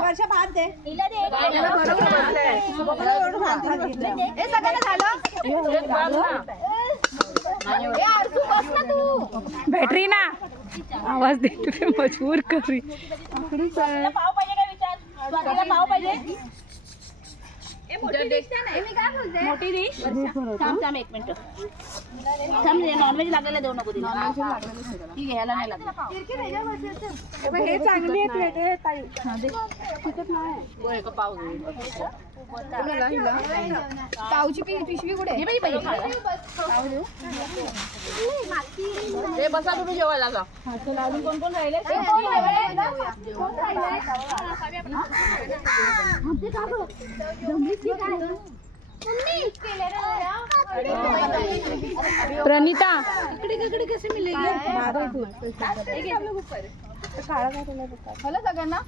वर्षा भात दे बैटरी ना आवाज देते मजबूर कर रही पाव पाहिजे काय विचार पाव पाहिजे मोठी डिश थांब 1 मिनिट थांब नॉनव्हेज लागायला देऊ नको तिला ती घ्यायला नाही लागत हे चांगली आहे ताई पाव पावची पिशवी कुठे हे बसा तुम्ही जेवायला जा अजून कोण कोण राहिले प्रणीता इकडे कसे मिळेल सगळ्यांना